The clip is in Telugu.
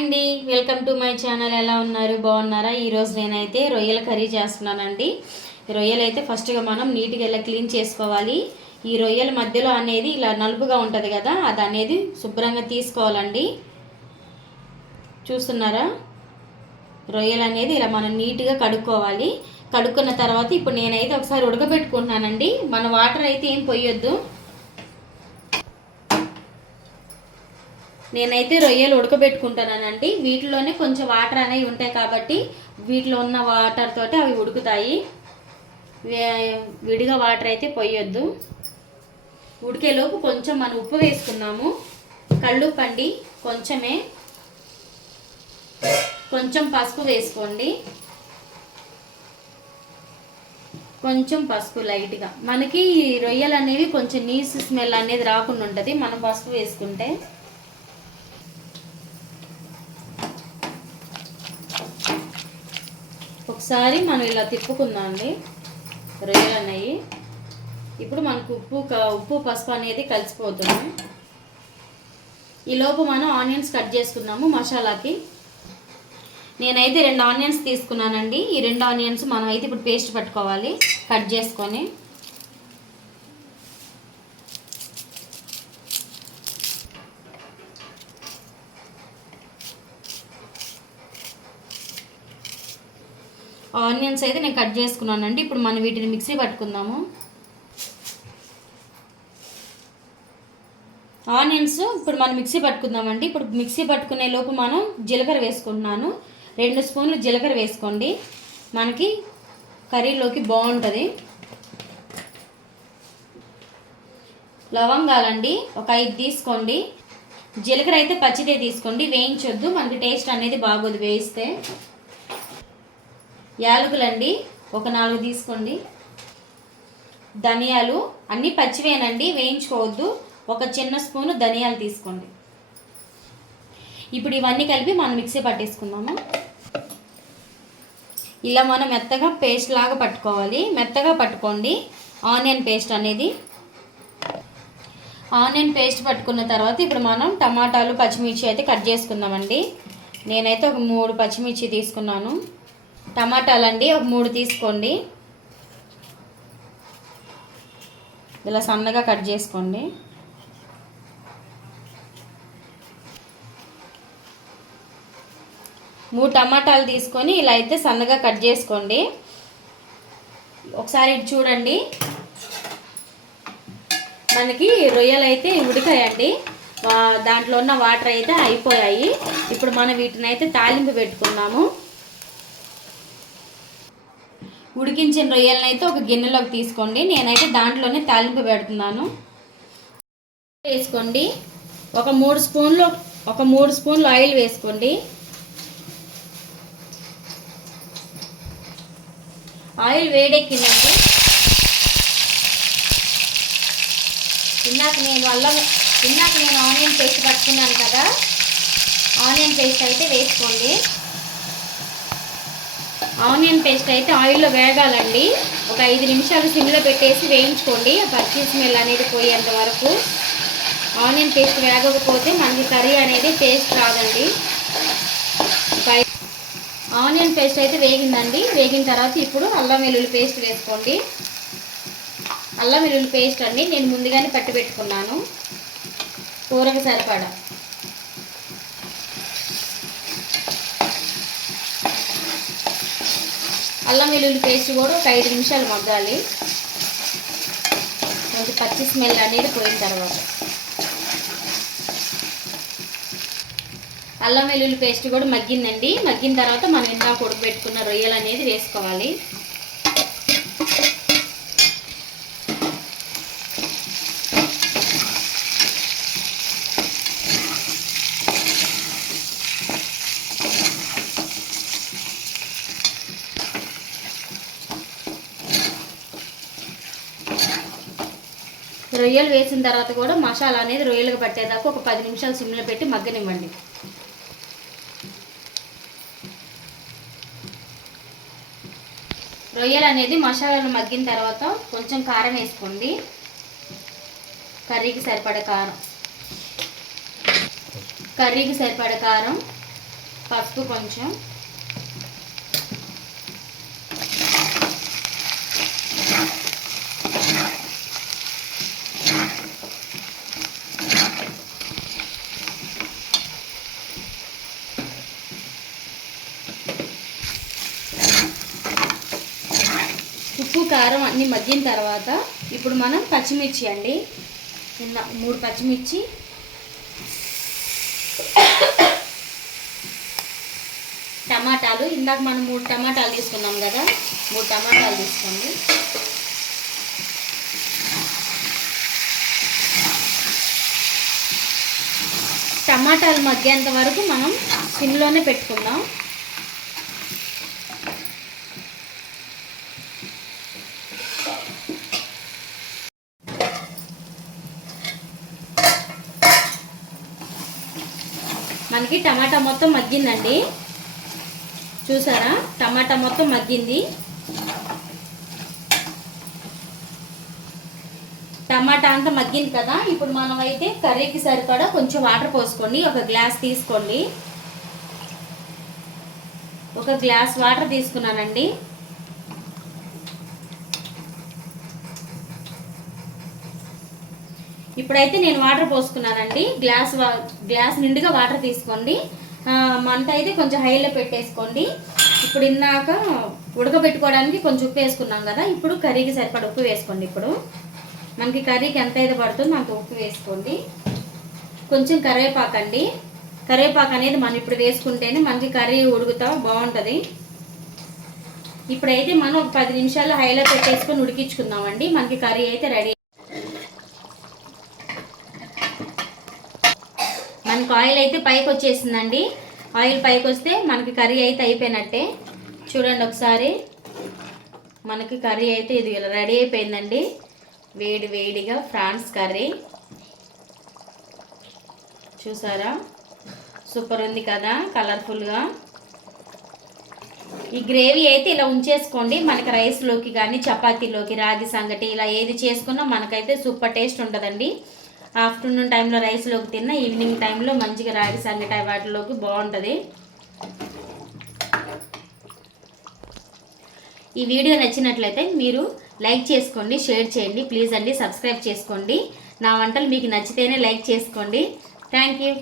అండి. Welcome to my channel. ఎలా ఉన్నారు? బాగున్నారా? ఈరోజు నేనైతే రొయ్యల కర్రీ చేస్తున్నానండి. రొయ్యలు అయితే ఫస్ట్గా మనం నీట్గా ఇలా క్లీన్ చేసుకోవాలి. ఈ రొయ్యల మధ్యలో అనేది ఇలా నలుపుగా ఉంటుంది కదా అది అనేది శుభ్రంగా తీసుకోవాలండి. చూస్తున్నారా? రొయ్యలు అనేది ఇలా మనం నీట్గా కడుక్కోవాలి. కడుక్కున్న తర్వాత ఇప్పుడు నేనైతే ఒకసారి ఉడకబెట్టుకుంటున్నానండి. మన వాటర్ అయితే ఏం పొయ్యొద్దు నేనైతే రొయ్యలు ఉడకబెట్టుకుంటానండి. వీటిలోనే కొంచెం వాటర్ అనేవి ఉంటాయి కాబట్టి వీటిలో ఉన్న వాటర్ తోటి అవి ఉడుకుతాయి. విడిగా వాటర్ అయితే పొయ్యొద్దు ఉడికేలోపు కొంచెం మనం ఉప్పు వేసుకున్నాము కళ్ళు పండి కొంచెమే. కొంచెం పసుపు వేసుకోండి. కొంచెం పసుపు లైట్గా. మనకి రొయ్యలు అనేవి కొంచెం నీసు స్మెల్ అనేది రాకుండా ఉంటుంది. మనం పసుపు వేసుకుంటే. ఒకసారి మనం ఇలా తిప్పుకుందాం అండి రొయ్యలు అనేవి ఇప్పుడు మనకు ఉప్పు ఉప్పు పసుపు అనేది కలిసిపోతుంది. ఈ లోపు మనం ఆనియన్స్ కట్ చేసుకున్నాము మసాలాకి. నేనైతే రెండు ఆనియన్స్ తీసుకున్నానండి. ఈ రెండు ఆనియన్స్ మనం అయితే ఇప్పుడు పేస్ట్ పట్టుకోవాలి కట్ చేసుకొని. ఆనియన్స్ అయితే నేను కట్ చేసుకున్నానండి. ఇప్పుడు మనం వీటిని మిక్సీ పట్టుకుందాము. ఆనియన్స్ ఇప్పుడు మనం మిక్సీ పట్టుకుందామండి. ఇప్పుడు మిక్సీ పట్టుకునే లోపు మనం జీలకర్ర వేసుకుంటున్నాను. రెండు స్పూన్లు జీలకర్ర వేసుకోండి. మనకి కర్రీలోకి బాగుంటుంది. లవంగాలండి ఒక ఐదు తీసుకోండి. జీలకర్ర అయితే పచ్చిదే తీసుకోండి. వేయించొద్దు. మనకి టేస్ట్ అనేది బాగోదు వేయిస్తే. యాలకులండి ఒక నాలుగు తీసుకోండి. ధనియాలు అన్నీ పచ్చివేనండి వేయించుకోవద్దు. ఒక చిన్న స్పూను ధనియాలు తీసుకోండి. ఇప్పుడు ఇవన్నీ కలిపి మనం మిక్సీ పట్టేసుకుందాము. ఇలా మనం మెత్తగా పేస్ట్ లాగా పట్టుకోవాలి. మెత్తగా పట్టుకోండి. ఆనియన్ పేస్ట్ అనేది. ఆనియన్ పేస్ట్ పట్టుకున్న తర్వాత ఇప్పుడు మనం టమాటాలు పచ్చిమిర్చి అయితే కట్ చేసుకుందామండి. నేనైతే ఒక మూడు పచ్చిమిర్చి తీసుకున్నాను. టమాటాలండి ఒక మూడు తీసుకోండి. ఇలా సన్నగా కట్ చేసుకోండి. మూడు టమాటాలు తీసుకొని ఇలా అయితే సన్నగా కట్ చేసుకోండి. ఒకసారి ఇటు చూడండి. మనకి రొయ్యలు అయితే ఉడికాయండి. దాంట్లో ఉన్న వాటర్ అయితే అయిపోయాయి. ఇప్పుడు మనం వీటిని అయితే తాలింపు పెట్టుకున్నాము. ఉడికించిన రొయ్యలను అయితే ఒక గిన్నెలోకి తీసుకోండి. నేనైతే దాంట్లోనే తాలింపు పెడుతున్నాను. వేసుకోండి. ఒక మూడు స్పూన్లు ఒక మూడు స్పూన్లు ఆయిల్ వేసుకోండి. ఆయిల్ వేడెక్కిందండి ఇందాక నేను అల్లం ఇందాక నేను ఆనియన్ పేస్ట్ పట్టుకున్నాను కదా ఆనియన్ పేస్ట్ అయితే వేసుకోండి. ఆనియన్ పేస్ట్ అయితే ఆయిల్లో వేగాలండి. ఒక ఐదు నిమిషాలు సిమ్లో పెట్టేసి వేయించుకోండి. ఆ పచ్చి స్మెల్ అనేది పోయేంత వరకు ఆనియన్ పేస్ట్ వేగకపోతే మనకి కర్రీ అనేది టేస్ట్ రాదండి. ఆనియన్ పేస్ట్ అయితే వేగిందండి. వేగిన తర్వాత ఇప్పుడు అల్లం వెల్లుల్లి పేస్ట్ వేసుకోండి. అల్లం వెల్లుల్లి పేస్ట్ అండి. నేను ముందుగానే పట్టి పెట్టుకున్నాను. కూరకు సరిపడా. అల్లం వెల్లుల్లి పేస్ట్ కూడా ఒక ఐదు నిమిషాలు మగ్గాలి. కొంచెం పచ్చి స్మెల్ అనేది పోయిన తర్వాత. అల్లం వెల్లుల్లి పేస్ట్ కూడా మగ్గిందండి. మగ్గిన తర్వాత మనం ఇందాక ఉడకబెట్టుకున్న రొయ్యలు అనేది వేసుకోవాలి. రొయ్యలు వేసిన తర్వాత కూడా మసాలా అనేది రొయ్యలకు పట్టేదాకా ఒక పది నిమిషాలు సిమ్లో పెట్టి మగ్గనివ్వండి. రొయ్యలు అనేది మసాలాలు మగ్గిన తర్వాత కొంచెం కారం వేసుకోండి. కర్రీకి సరిపడ కారం. కర్రీకి సరిపడ కారం పసుపు కొంచెం. ఉప్పు కారం అన్ని మగ్గిన తర్వాత ఇప్పుడు మనం పచ్చిమిర్చి అండి. చిన్న మూడు పచ్చిమిర్చి. టమాటాలు ఇందాక మనం మూడు టమాటాలు తీసుకున్నాం కదా మూడు టమాటాలు తీసుకోండి. టమాటాలు మగ్గేంత వరకు మనం సిమ్లోనే పెట్టుకుందాం. మనకి టమాటా మొత్తం మగ్గిందండి. చూసారా? టమాటా మొత్తం మగ్గింది. టమాటా అంతా మగ్గింది కదా? ఇప్పుడు మనం అయితే కర్రీకి సరిపడా కొంచెం వాటర్ పోసుకోండి. ఒక గ్లాస్ తీసుకోండి. ఒక గ్లాస్ వాటర్ తీసుకున్నానండి. ఇప్పుడైతే నేను వాటర్ పోసుకున్నానండి. గ్లాస్ వా గ్లాస్ నిండుగా వాటర్ తీసుకోండి. మంట అయితే కొంచెం హైలో పెట్టేసుకోండి. ఇప్పుడు ఇందాక ఉడకబెట్టుకోవడానికి కొంచెం ఉప్పు వేసుకున్నాం కదా ఇప్పుడు కర్రీకి సరిపడ ఉప్పు వేసుకోండి ఇప్పుడు. మనకి కర్రీకి ఎంత అయితే పడుతుందో అంత ఉప్పు వేసుకోండి. కొంచెం కరివేపాకు అండి. కరివేపాకు అనేది మనం ఇప్పుడు వేసుకుంటేనే మనకి కర్రీ ఉడుకుతా బాగుంటుంది. ఇప్పుడైతే మనం ఒక పది నిమిషాలు హైలో పెట్టేసుకొని ఉడికించుకుందామండి. మనకి కర్రీ అయితే రెడీ మనకి ఆయిల్ అయితే పైకి వచ్చేసిందండి. ఆయిల్ పైకి వస్తే మనకి కర్రీ అయితే అయిపోయినట్టే. చూడండి ఒకసారి. మనకి కర్రీ అయితే ఇది రెడీ అయిపోయిందండి. వేడి వేడిగా ఫ్రాన్స్ కర్రీ. చూసారా? సూపర్ ఉంది కదా కలర్ఫుల్గా. ఈ గ్రేవీ అయితే ఇలా ఉంచేసుకోండి. మనకి రైస్లోకి కానీ చపాతీలోకి రాగి సంగటి ఇలా ఏది చేసుకున్నా మనకైతే సూపర్ టేస్ట్ ఉంటుందండి. ఆఫ్టర్నూన్ టైంలో రైస్లోకి తిన్న ఈవినింగ్ టైంలో మంచిగా రాగి సంగటి వాటిలోకి బాగుంటుంది. ఈ వీడియో నచ్చినట్లయితే మీరు లైక్ చేసుకోండి షేర్ చేయండి ప్లీజ్ అండి సబ్స్క్రైబ్ చేసుకోండి. నా వంటలు మీకు నచ్చితేనే లైక్ చేసుకోండి. Thank you.